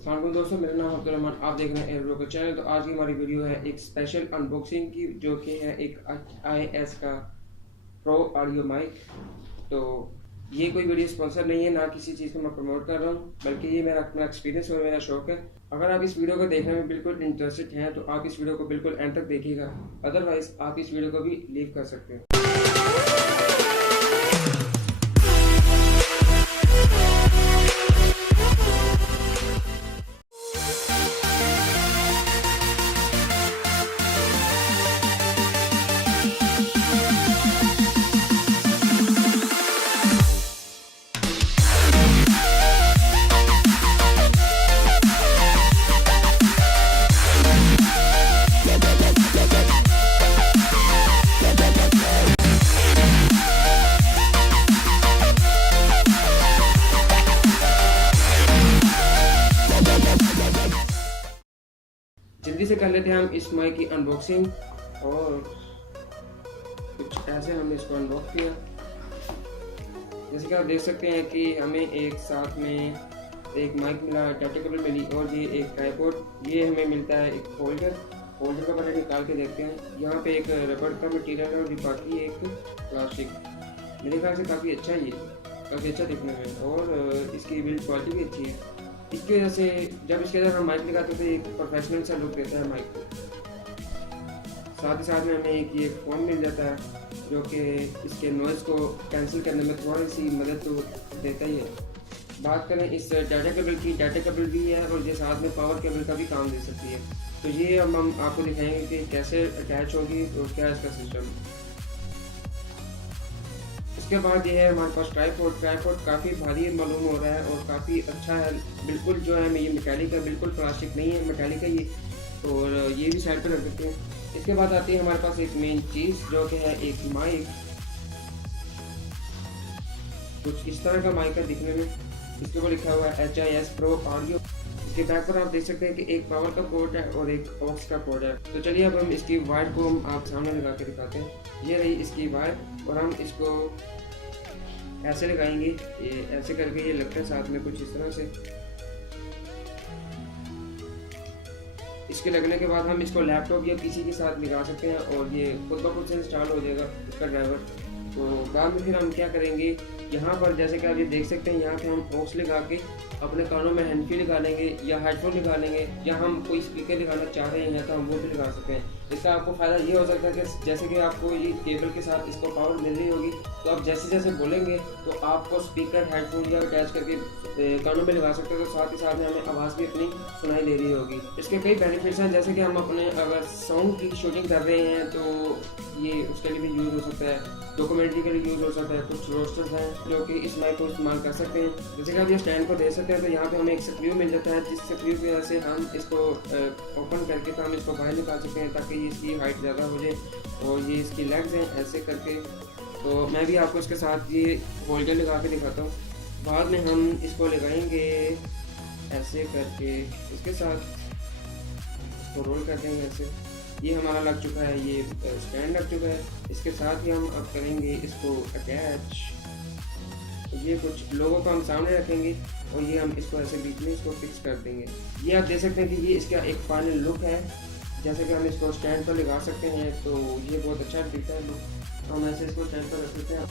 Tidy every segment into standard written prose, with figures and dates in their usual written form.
अस्सलाम दोस्तों, मेरा नाम अब्दुल रहमान। आप देख रहे हैं एयर ब्रोकर चैनल। तो आज की हमारी वीडियो है एक स्पेशल अनबॉक्सिंग की, जो कि है एक IS का प्रो ऑडियो माइक। तो ये कोई वीडियो स्पॉन्सर नहीं है, ना किसी चीज़ को मैं प्रमोट कर रहा हूँ, बल्कि ये मेरा अपना एक्सपीरियंस और मेरा शौक है। अगर आप इस वीडियो को देखने में बिल्कुल इंटरेस्टेड हैं तो आप इस वीडियो को बिल्कुल एंड तक देखिएगा, अदरवाइज आप इस वीडियो को भी लीव कर सकते हैं। जल्दी से कर लेते हैं हम इस माइक की अनबॉक्सिंग। और कुछ ऐसे हमने इसको अनबॉक्स किया। जैसे कि आप देख सकते हैं कि हमें एक साथ में एक माइक मिला, डाटा केबल मिली और ये एक ट्राइपॉड। ये हमें मिलता है एक होल्डर का बटन निकाल के देखते हैं। यहाँ पे एक रबड़ का मटेरियल है और बाकी एक प्लास्टिक। मेरे ख्याल से काफ़ी अच्छा है, ये काफ़ी अच्छा दिखने में, और इसकी बिल्ड क्वालिटी भी अच्छी है। इसकी वजह से जब इसके अंदर हम माइक लगाते हैं तो एक प्रोफेशनल सा लुक देता है माइक को। साथ ही साथ में हमें एक ये फ़ोन मिल जाता है, जो कि इसके नॉइज़ को कैंसिल करने में थोड़ी सी मदद तो देता ही है। बात करें इस डाटा केबल की, डाटा केबल भी है और ये साथ में पावर केबल का भी काम दे सकती है। तो ये हम आपको दिखाएंगे कि कैसे अटैच होगी और क्या इसका सिस्टम है। इसके बाद ये है हमारे पास ट्राइपॉड काफ़ी भारी मालूम हो रहा है और काफ़ी अच्छा है। बिल्कुल जो है ये मेटालिक है, बिल्कुल प्लास्टिक नहीं है, मेटालिक है ये। और ये भी साइड पर रख देते हैं। इसके बाद आती है हमारे पास एक मेन चीज़, जो कि है एक माइक। कुछ इस तरह का माइक है दिखने में। इसके ऊपर लिखा हुआ है HIS प्रो ऑडियो। इसके बैक पर आप देख सकते हैं कि एक पावर का पोर्ट है और एक ऑक्स का पोर्ट है। तो चलिए अब हम इसकी वायर को हम आप सामने लगा के दिखाते हैं। ये रही इसकी वायर और हम इसको ऐसे लगाएंगे। ये ऐसे करके ये लगता है साथ में कुछ इस तरह से। इसके लगने के बाद हम इसको लैपटॉप या PC के साथ लगा सकते हैं और ये खुद ब खुद से इंस्टॉल हो जाएगा इसका ड्राइवर। तो बाद में फिर हम क्या करेंगे, यहाँ पर जैसे कि आप ये देख सकते हैं, यहाँ पे हम ऑक्स लगा के अपने कानों में हैंड फ्री लगा लेंगे या हेडफोन लगा लेंगे, या हम कोई स्पीकर लगाना चाह रहे हैं तो हम वो भी लगा सकते हैं। इसका आपको फ़ायदा ये हो सकता है कि जैसे कि आपको ये केबल के साथ इसको पावर मिल रही होगी, तो आप जैसे जैसे बोलेंगे तो आपको स्पीकर हेडफोन या अटैच करके कानों में लगा सकते हैं। तो साथ ही साथ में हमें आवाज़ भी अपनी सुनाई दे रही होगी। इसके कई बेनिफिट्स हैं, जैसे कि हम अपने अगर सॉन्ग की शूटिंग कर रहे हैं तो ये उसके लिए भी यूज़ हो सकता है, डॉक्यूमेंट्री के लिए यूज़ हो सकता है। कुछ रोस्टर्स हैं जो कि इस माइक को इस्तेमाल कर सकते हैं। जैसे कि आप ये स्टैंड को दे सकते हैं, तो यहाँ पे हमें एक स्क्रू मिल जाता है, जिस स्क्रू की वजह से हम इसको ओपन करके तो हम इसको बाहर निकाल सकते हैं, ताकि इसकी हाइट ज़्यादा हो जाए। और ये इसकी लेग्स हैं ऐसे करके। तो मैं भी आपको इसके साथ ये होल्डर लगा के दिखाता हूँ। बाद में हम इसको लगाएंगे ऐसे करके, इसके साथ इसको रोल कर देंगे ऐसे। ये हमारा लग चुका है, ये स्टैंड लग चुका है। इसके साथ ही हम अब करेंगे इसको अटैच। ये कुछ लोगों को हम सामने रखेंगे और ये हम इसको ऐसे बीच में इसको फिक्स कर देंगे। ये आप देख सकते हैं कि ये इसका एक फाइनल लुक है। जैसे कि हम इसको स्टैंड पर लगा सकते हैं, तो ये बहुत अच्छा दिखता है लुक। तो हम ऐसे इसको स्टैंड पर रख सकते हैं।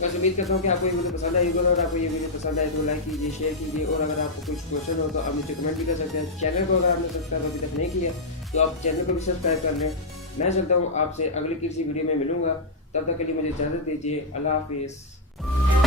बस उम्मीद करता हूँ कि आपको ये वीडियो पसंद आई होगा, और आपको ये वीडियो पसंद आए तो लाइक कीजिए, शेयर कीजिए, और अगर आपको कुछ क्वेश्चन हो तो आप नीचे कमेंट भी कर सकते हैं। चैनल को अगर आपने सब्सक्राइब अभी तक नहीं किया तो आप चैनल को भी सब्सक्राइब कर लें। मैं चलता हूँ, आपसे अगली किसी वीडियो में मिलूंगा। तब तक के लिए मुझे इजाज़त दीजिए। अल्लाह हाफिज़।